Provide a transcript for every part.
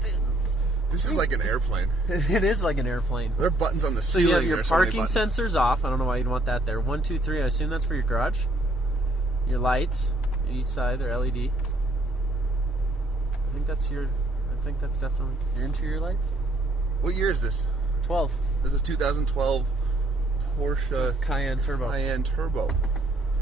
buttons. This is like an airplane. It is like an airplane. There are buttons on the So ceiling. you have your There's so many parking buttons. sensors off. I don't know why you'd want that there. 1, 2, 3. I assume that's for your garage. Your lights on each side. They're LED. I think that's definitely your interior lights. What year is this? 12. This is 2012 Porsche Cayenne Turbo. Cayenne Turbo.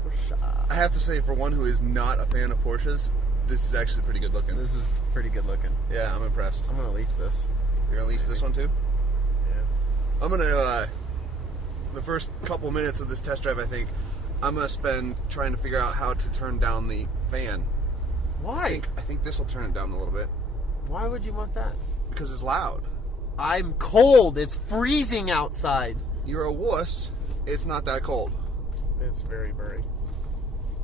Porsche. I have to say, for one who is not a fan of Porsches, this is actually pretty good looking. This is pretty good looking. Yeah, I'm impressed. I'm going to lease this. You're going to lease this one too? Yeah. I'm going to, the first couple minutes of this test drive, I think, I'm going to spend trying to figure out how to turn down the fan. Why? I think this will turn it down a little bit. Why would you want that? Because it's loud. I'm cold. It's freezing outside. You're a wuss. It's not that cold. It's very, very...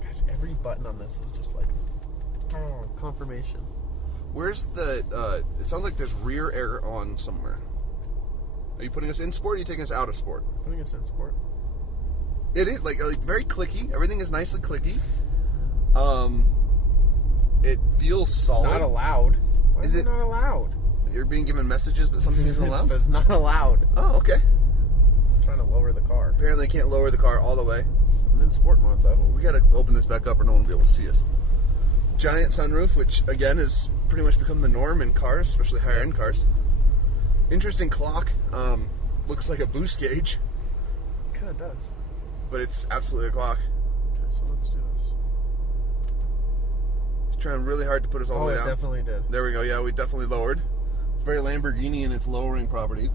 Gosh, every button on this is just like... Oh, confirmation. Where's the, it sounds like there's rear air on somewhere. Are you putting us in sport or are you taking us out of sport? Putting us in sport. It is, like very clicky. Everything is nicely clicky. It feels solid. Not allowed. Why is it not allowed? You're being given messages that something isn't allowed? It says not allowed. Oh, okay. I'm trying to lower the car. Apparently I can't lower the car all the way. I'm in sport mode, though. We gotta open this back up or no one will be able to see us. Giant sunroof, which again has pretty much become the norm in cars, especially higher end cars. Interesting clock. Looks like a boost gauge, It kind of does. but it's absolutely a clock. Okay, so let's do this. It's trying really hard to put us all the way it down. definitely did. There we go. Yeah, we definitely lowered. It's very Lamborghini in its lowering property.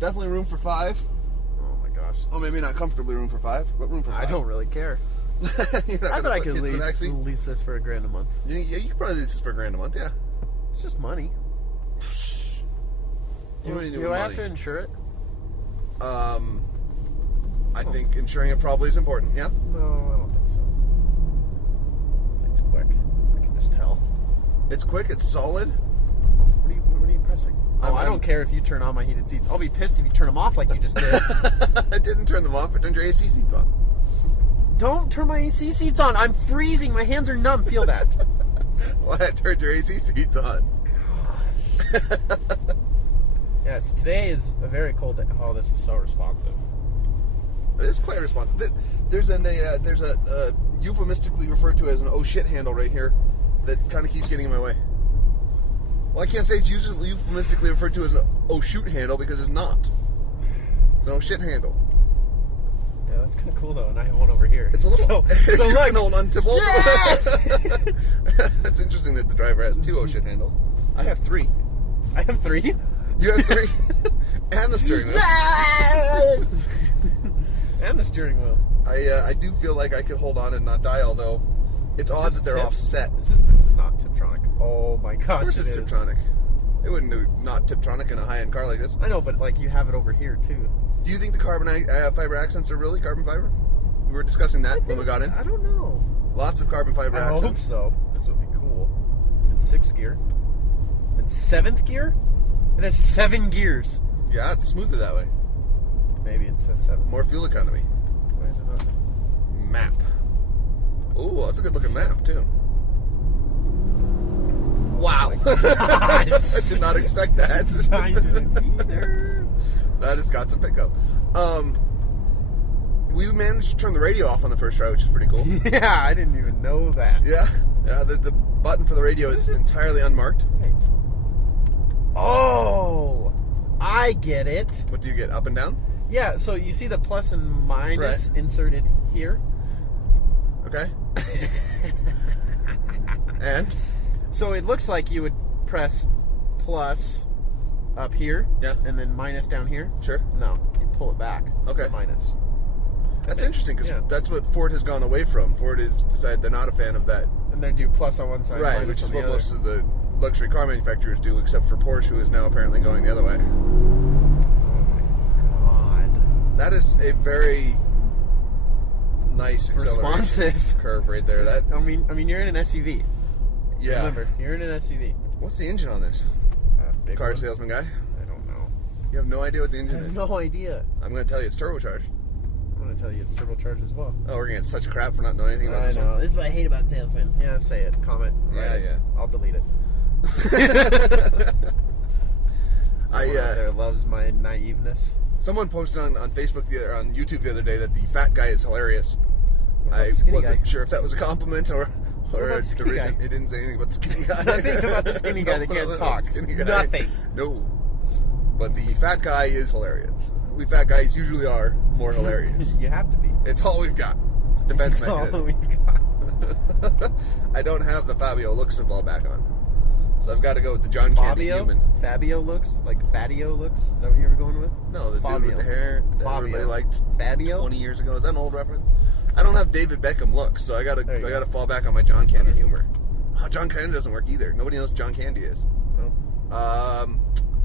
Definitely room for 5. Oh my gosh. Oh, maybe not comfortably room for 5, but room for 5. I don't really care. You're not I gonna bet I put could kids in the backseat? lease this for $1,000 a month. Yeah, you could probably lease this for $1,000 a month. Yeah. It's just money. What do you Do I have to insure it? I think insuring it probably is important. Yeah. No, I don't think so. This thing's quick. I can just tell. It's quick. It's solid. What are you pressing? Oh, I don't care if you turn on my heated seats. I'll be pissed if you turn them off like you just did. I didn't turn them off. I turned your AC seats on. Don't turn my AC seats on. I'm freezing. My hands are numb. Feel that. Well, I turned your AC seats on. Gosh. Yes, today is a very cold day. Oh, this is so responsive. It's quite responsive. There's a euphemistically referred to as an oh shit handle right here that kind of keeps getting in my way. Well, I can't say it's usually euphemistically referred to as an oh shoot handle because it's not. It's an oh shit handle. Yeah, that's kind of cool though, and I have one over here. It's a little. So You're look. an old untippable. Yeah! It's interesting that the driver has 2 oh shit handles. I have 3. I have 3. You have 3, and the steering wheel. And the steering wheel. I do feel like I could hold on and not die, although it's odd that they're offset. This is not Tiptronic. Oh my gosh, Of course it's Tiptronic. They wouldn't do not Tiptronic in a high-end car like this. I know, but like you have it over here too. Do you think the carbon fiber accents are really carbon fiber? We were discussing that when we got in. I don't know. Lots of carbon fiber I accents. hope so. This would be cool. In 6th gear. In 7th gear? It has 7 gears. Yeah, it's smoother that way. Maybe it says 7. More fuel economy. Why is it not? Map. Ooh, that's a good looking map too. Wow. I did not expect that. I didn't either. That has got some pickup. We managed to turn the radio off on the first try, which is pretty cool. Yeah, I didn't even know that. Yeah. The button for the radio is entirely unmarked. Wait. Oh, I get it. What do you get? Up and down? Yeah, so you see the plus and minus Right. inserted here? Okay. And? So it looks like you would press plus up here, Yeah. and then minus down here. Sure. No, you pull it back. Okay. Minus. That's interesting because Yeah. that's what Ford has gone away from. Ford has decided they're not a fan of that. And then do plus on one side, Right, minus which is on the what other. most of the luxury car manufacturers do, except for Porsche, who is now apparently going the other way. Oh my god. That is a very nice Responsive acceleration curve right there. That I mean, you're in an SUV. yeah. Remember, you're in an SUV. What's the engine on this? Big Car one. salesman guy? I don't know. You have no idea what the I engine have is? no idea. I'm going to tell you it's turbocharged. I'm going to tell you it's turbocharged as well. Oh, we're going to get such crap for not knowing anything about I this know. one. This is what I hate about salesmen. Yeah, say it. Comment. Yeah, Write it. yeah. I'll delete it. Someone out there loves my naiveness. Someone posted on Facebook on YouTube the other day that the fat guy is hilarious. What about I the skinny wasn't guy? sure if that was a compliment or about a the skinny derision. guy? He didn't say anything about the skinny guy. Nothing about the skinny guy that Nothing can't about talk. the skinny guy. Nothing. No. But the fat guy is hilarious. We fat guys usually are more hilarious. You have to be. It's all we've got. It's a defense That's all mechanism. we've got. I don't have the Fabio looks to fall back on. So I've got to go with the John Candy human. Fabio looks? Like Fatio looks? Is that what you were going with? No, the dude Fabio. with the hair that Fabio. everybody liked Fabio? 20 years ago. Is that an old reference? I don't have David Beckham looks, so I There you gotta go. fall back on my John Candy better. humor. Oh, John Candy doesn't work either. Nobody knows who John Candy is. No.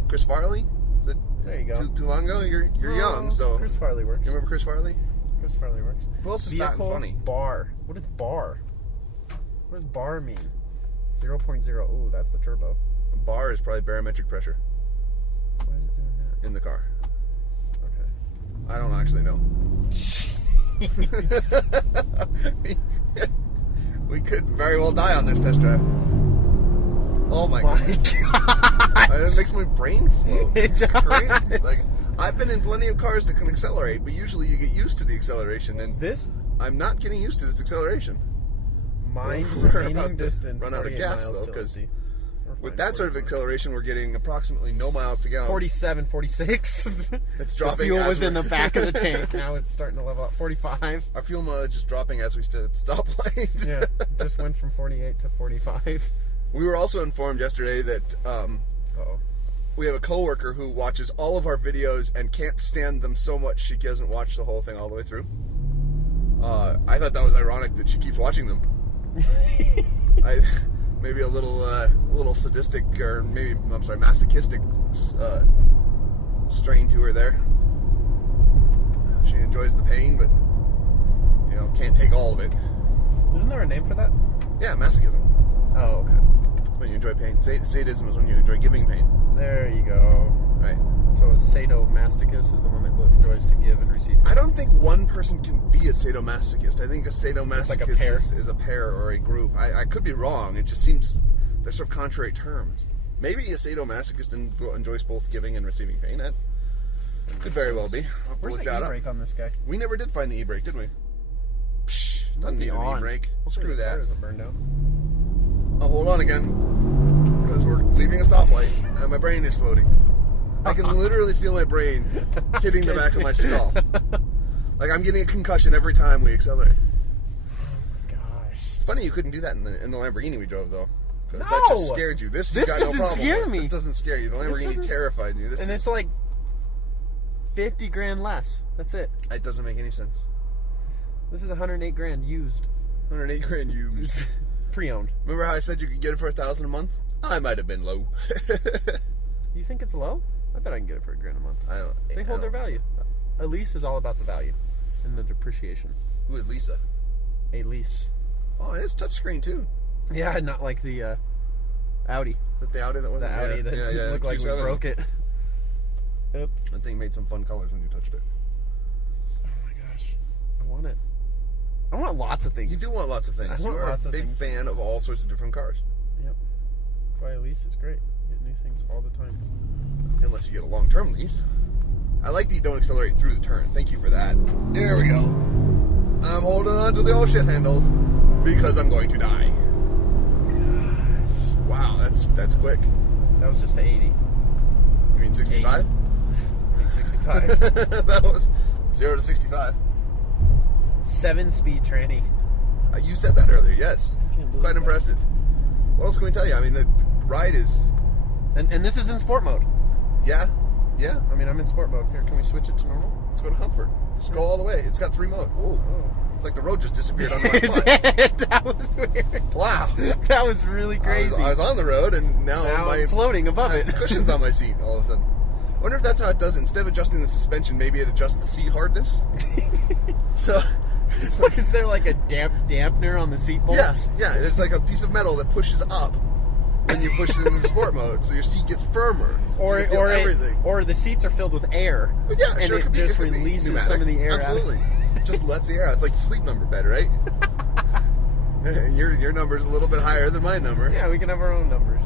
Chris Farley? Is it There you go. Too long ago? You're young, so Chris Farley works. you remember Chris Farley? Chris Farley works. Who else is fat and Vehicle funny? bar. What is bar? What does bar mean? 0.0. Ooh, that's the turbo. Bar is probably barometric pressure Why is it doing that? in the car. Okay. I don't actually know. We could very well die on this test drive. Oh my My goodness. God. It makes my brain float. It It's does. crazy. Like, I've been in plenty of cars that can accelerate, but usually you get used to the acceleration, and This I'm not getting used to this acceleration. mind We're remaining about to distance. run out of 48 gas, miles though, till 'cause empty. We're With fine, that sort of 41. acceleration, we're getting approximately no miles to gallon. 47, 46. It's The dropping. fuel as was in the we're- back of the tank. Now it's starting to level up. 45. Our fuel mileage is dropping as we stood at the stoplight. Yeah, just went from 48 to 45. We were also informed yesterday that Uh-oh. we have a coworker who watches all of our videos and can't stand them so much she doesn't watch the whole thing all the way through. I thought that was ironic that she keeps watching them. Maybe a little sadistic, or maybe masochistic strain to her there. She enjoys the pain, but can't take all of it. Isn't there a name for that? Yeah, masochism. Oh, okay. When you enjoy pain. Sadism is when you enjoy giving pain. There you go. Right. So a sadomasochist is the one that enjoys to give and receive. I don't think one person can be a sadomasochist. I think a sadomasochist like a pair. is a pair or a group. I could be wrong. It just seems they're sort of contrary terms. Maybe a sadomasochist enjoys both giving and receiving pain. That could very well be. I'll Where's look the that up. e-brake on this guy? We never did find the e-brake, did we? Psh, doesn't need an on. e-brake. Hopefully Screw the that. car isn't burned out. I'll hold on again because we're leaving a stoplight and my brain is floating. I can literally feel my brain hitting the back of my skull. Like I'm getting a concussion every time we accelerate. Gosh. It's funny you couldn't do that in the Lamborghini we drove though, because that No! just scared you. This you This got no doesn't problem scare with. me. This doesn't scare you. The This Lamborghini doesn't- terrified you. This And is, it's like 50 grand less. That's it. it doesn't make any sense. This is 108 grand used. 108 grand used. Pre-owned. Remember how I said you could get it for $1,000 a month? I might have been low. You think it's low? I bet I can get it for $1 grand a month. I don't. They I hold their don't- value. A lease is all about the value and the depreciation. Who is Lisa? A lease. Oh, it's touchscreen too. Yeah, not like the Audi. That the Audi that was The Audi that looked like we Q7. broke it. Oops. That thing made some fun colors when you touched it. Oh my gosh. I want it. I want lots of things. You do want lots of things. I want You are lots a of big things. fan of all sorts of different cars. Yep. That's why a lease is great. Get new things all the time. Unless you get a long-term lease. I like that you don't accelerate through the turn. Thank you for that. There we go. I'm holding on to the old shit handles because I'm going to die. Gosh. Wow, that's quick. That was just a 80. You mean 65? I mean 65. That was 0 to 65. 7-speed tranny. You said that earlier, yes. Can't believe Quite that. impressive. What else can we tell you? I mean, the ride is... And this is in sport mode. Yeah. I mean, I'm in sport mode. Here, can we switch it to normal? Let's go to comfort. Just go all the way. It's got 3 modes. Whoa. Oh. It's like the road just disappeared under my It foot. did. That was weird. Wow. That was really crazy. I was on the road, and now Now my I'm floating above it. cushion's on my seat all of a sudden. I wonder if that's how it does it. Instead of adjusting the suspension, maybe it adjusts the seat hardness. So, it's like, Is there like a dampener on the seat bolts? yeah, it's like a piece of metal that pushes up when you push it into sport mode, so your seat gets firmer. So you feel everything. Or the seats are filled with air. But yeah, and sure, it could be, just could be releases pneumatic. some of the air Absolutely. out. Just lets the air out. It's like the sleep number bed, right? Your number's a little bit higher than my number. Yeah, we can have our own numbers.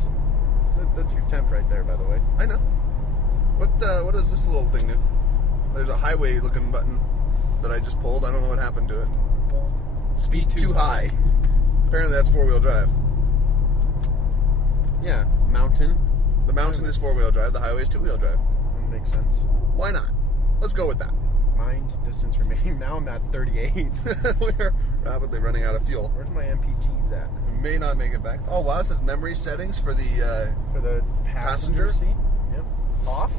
That's your temp right there, by the way. I know. What does this little thing do? There's a highway looking button that I just pulled. I don't know what happened to it. Speed too high. Apparently that's 4-wheel drive. Yeah, mountain. The mountain is 4-wheel drive. The highway is 2-wheel drive. That makes sense. Why not? Let's go with that. Mind distance remaining. Now I'm at 38. We're rapidly running out of fuel. Where's my MPGs at? We may not make it back. Oh wow, it says memory settings for the Passenger seat. Yep. Off.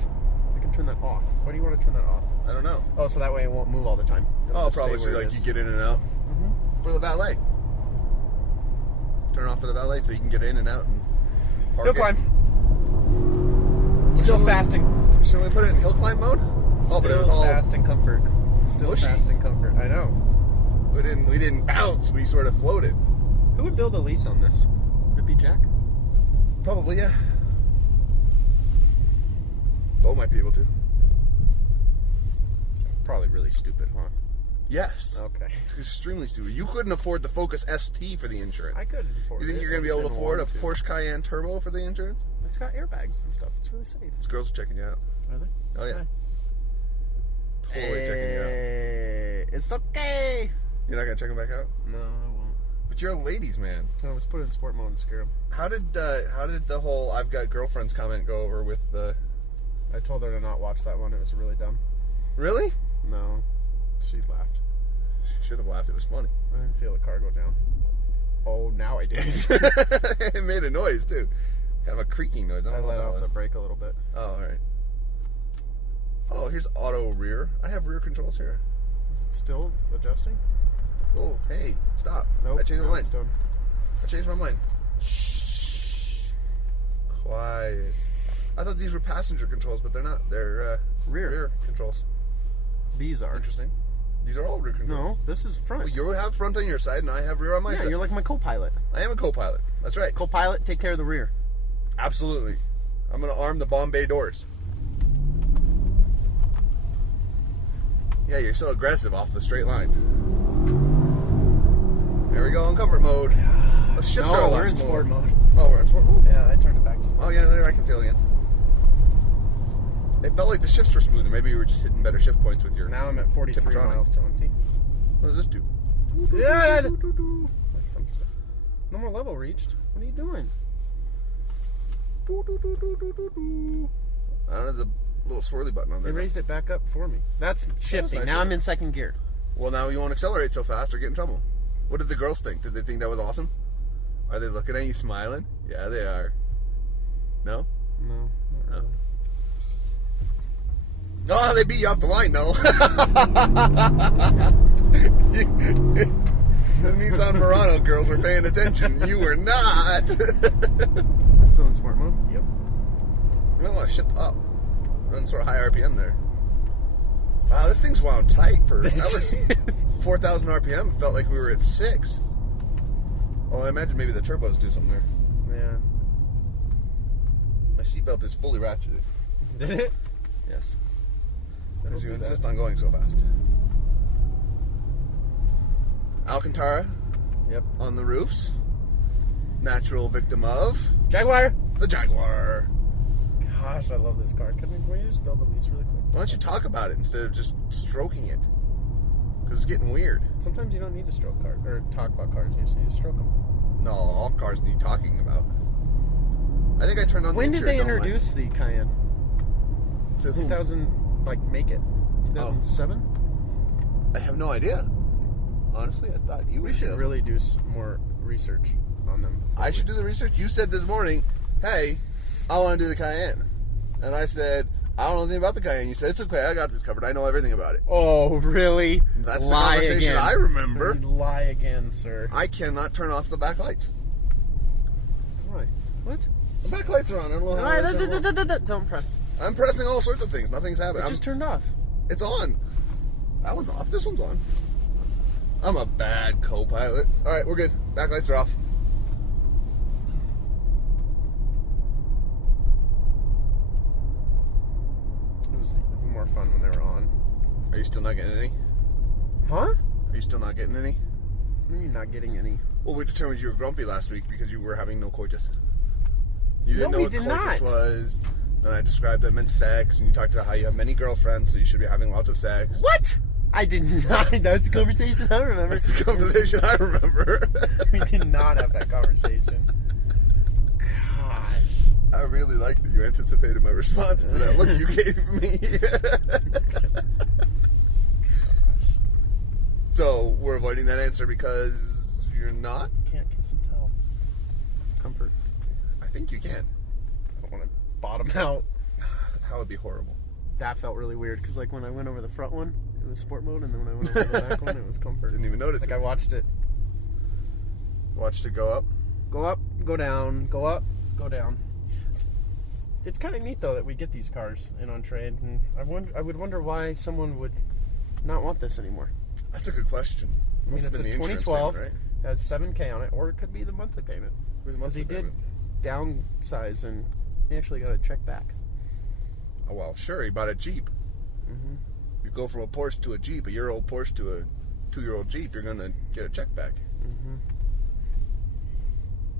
I can turn that off. Why do you want to turn that off? I don't know. Oh, so that way it won't move all the time. It'll just Probably stay so where it like is. you get in and out. Mm-hmm. For the valet. Turn off for the valet so you can get in and out and park Hill it. climb. Still fasting. Should we put it in hill climb mode? Still But it was all fast and comfort. Still mushy. fast and comfort. I know. we didn't bounce. We sort of floated. Who would build a lease on this? Would it be Jack? Probably, yeah. Bo might be able to. It's probably really stupid, huh? Yes. Okay. It's extremely stupid. You couldn't afford the Focus ST for the insurance. I could afford it. You think you're going to be able to afford a Porsche Cayenne Turbo for the insurance? It's got airbags and stuff. It's really safe. These girls are checking you out. Are they? Oh, yeah. Hi. Totally checking you out. It's okay. You're not going to check them back out? No, I won't. But you're a ladies' man. No, let's put it in sport mode and scare them. How did the whole I've got girlfriends comment go over with the... I told her to not watch that one. It was really dumb. Really? No. She laughed. She should have laughed. It was funny. I didn't feel the car go down. Oh, now I did. It made a noise, too. Kind of a creaking noise. I I don't know let what that off was. the brake a little bit. Oh, all right. Oh, here's auto rear. I have rear controls here. Is it still adjusting? Oh, hey, stop. Nope. I changed my no, mind. it's done. I changed my mind. Shh. Quiet. I thought these were passenger controls, but they're not. They're rear controls. These are. Interesting. These are all rear controls. No, this is front. Well, you have front on your side, and I have rear on my yeah, side. you're like my co-pilot. I am a co-pilot. That's right. Co-pilot, take care of the rear. Absolutely. I'm going to arm the Bombay doors. Yeah, you're so aggressive off the straight line. There we go in comfort mode. The shifts are a lot we're in smaller. sport mode. Oh, we're in sport mode? Yeah, I turned it back to sport. Oh, yeah, there I can feel it again. It felt like the shifts were smoother. Maybe you were just hitting better shift points with your... Now I'm at 43 Tiptronic. miles till empty. What does this do? Yeah, no more level reached. What are you doing? I don't know, there's a little swirly button on They there. raised it back up for me. That's shifting. nice Now of I'm in second gear. Well, now you won't accelerate so fast or get in trouble. What did the girls think? Did they think that was awesome? Are they looking at you smiling? Yeah, they are. No? No, not really. Oh, they beat you off the line, though. The Nissan Murano girls were paying attention. You were not. Am I still in sport mode? Yep. You might want to shift up. Run sort of high RPM there. Wow, this thing's wound tight for... That was 4,000 RPM. It felt like we were at 6. Well, I imagine maybe the turbos do something there. Yeah. My seatbelt is fully ratcheted. Did it? Yes. It'll Because you do that. insist on going so fast. Alcantara Yep. on the roofs. Natural victim of Jaguar. the Jaguar. Gosh, I love this car. Can we just build a lease really quick? Why don't you talk about it instead of just stroking it? Because it's getting weird. Sometimes you don't need to stroke cars or talk about cars. You just need to stroke them. No, all cars need talking about. I think I turned on When the did they interior dome introduce the Cayenne? light. To whom? 2000, like make it. 2007. I have no idea. Honestly, I thought you We would should know. really do more research on them. I should do the research. You said this morning, hey, I want to do the Cayenne. And I said, I don't know anything about the Cayenne. You said, it's okay, I got this covered. I know everything about it. Oh, really? That's the Lie conversation again. I remember. Lie again, sir. I cannot turn off the back lights. Why? What? The back lights are on. I don't know how. I turn them off. Don't press. I'm pressing all sorts of things. Nothing's happening. It just turned off. It's on. That one's off. This one's on. I'm a bad co-pilot. All right, we're good. Back lights are off. It was more fun when they were on. Are you still not getting any? Huh? Are you still not getting any? What do you mean not getting any? Well, we determined you were grumpy last week because you were having no coitus. You didn't No, know we what did coitus not. was. And I described that meant sex, and you talked about how you have many girlfriends, so you should be having lots of sex. What? I did not. That's the conversation I remember. That's the conversation I remember. We did not have that conversation. Gosh. I really like that you anticipated my response to that look you gave me. So, we're avoiding that answer because you're not? Can't kiss and tell. Comfort. I think you can. I don't want to bottom out. That would be horrible. That felt really weird because, like, when I went over the front one, it was sport mode, and then when I went over the back one, it was comfort. Didn't even notice Like, it. I watched it Watched it go up. go up, go down, go up, go down. It's kind of neat, though, that we get these cars in on trade, and I would wonder why someone would not want this anymore. That's a good question. I mean, Must have it's a been the insurance 2012, payment, has $7,000 on it, or it could be the monthly payment. right? Or the Because monthly he did payment. downsize, and he actually got a check back. Oh, well, sure, he bought a Jeep. Mm-hmm. You go from a Porsche to a Jeep, a year-old Porsche to a 2-year-old Jeep, you're going to get a check back. Mm-hmm.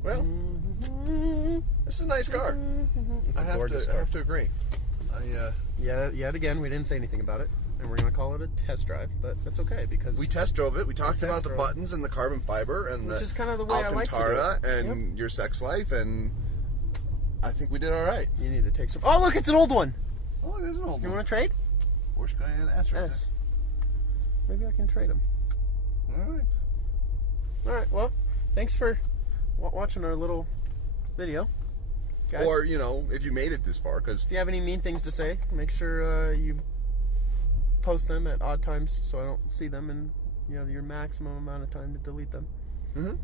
Well, Mm-hmm. this is a nice car. It's I a have gorgeous to. car. I have to agree. Yet again, we didn't say anything about it, and we're going to call it a test drive, but that's okay because We test drove it. We talked test about the drove. buttons and the carbon fiber and Which the is kind of the way I like to do Alcantara it. and your sex life, and I think we did all right. you need to take some. Oh, look, it's an old one. Oh, there's an old You one. want to trade? Porsche Cayenne S right Yes. Maybe I can trade them. there. All right. All right. Well, thanks for watching our little video, guys. Or, you know, if you made it this far, because if you have any mean things to say, make sure you post them at odd times so I don't see them, and you have your maximum amount of time to delete them. mm-hmm.